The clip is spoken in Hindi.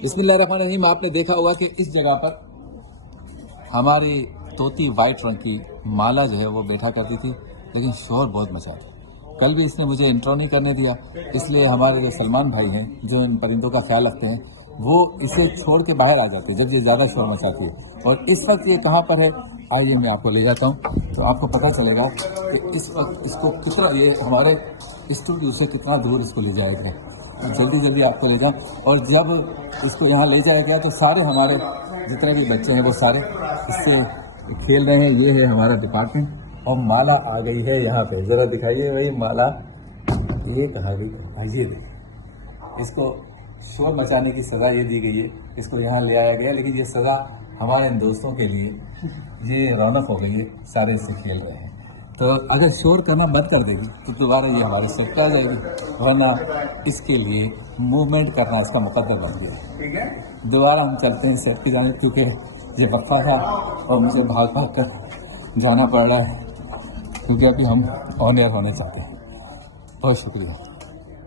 बिस्मिल्लाहिर्रहमानिर्रहीम। आपने देखा होगा कि इस जगह पर हमारी तोती वाइट रंग की माला जो है वो बैठा करती थी, लेकिन शोर बहुत मचा था। कल भी इसने मुझे इंट्रो नहीं करने दिया, इसलिए हमारे जो सलमान भाई हैं जो इन परिंदों का ख्याल रखते हैं वो इसे छोड़ के बाहर आ जाती है जब ये ज़्यादा शोर मचाती है। और इस वक्त ये कहाँ पर है, आइए मैं आपको ले जाता हूँ तो आपको पता चलेगा कि इस वक्त इसको कितना, ये हमारे स्टूडियो से कितना दूर इसको ले जाएगा। जल्दी जल्दी आपको ले जाऊँ, और जब इसको यहाँ ले जाया गया तो सारे हमारे जितने भी बच्चे हैं वो सारे इससे खेल रहे हैं। ये है हमारा डिपार्टमेंट और माला आ गई है यहाँ पे, ज़रा दिखाइए भाई माला, ये कहाँ गई? ये देखिए, इसको शोर मचाने की सज़ा ये दी गई है, इसको यहाँ ले आया गया, लेकिन ये सज़ा हमारे इन दोस्तों के लिए ये रौनक हो गई है, सारे इससे खेल रहे हैं। तो अगर शोर करना बंद कर देगी तो दोबारा ये हमारी सेफ्टी आ जाएगी, वरना इसके लिए मूवमेंट करना इसका मुकद्दर बन गया है। दोबारा हम चलते हैं सेट की जाने, क्योंकि ये वक्फा था और मुझे भाग भाग कर जाना पड़ रहा है, क्योंकि अभी हम ऑन एयर होने चाहते हैं। बहुत शुक्रिया।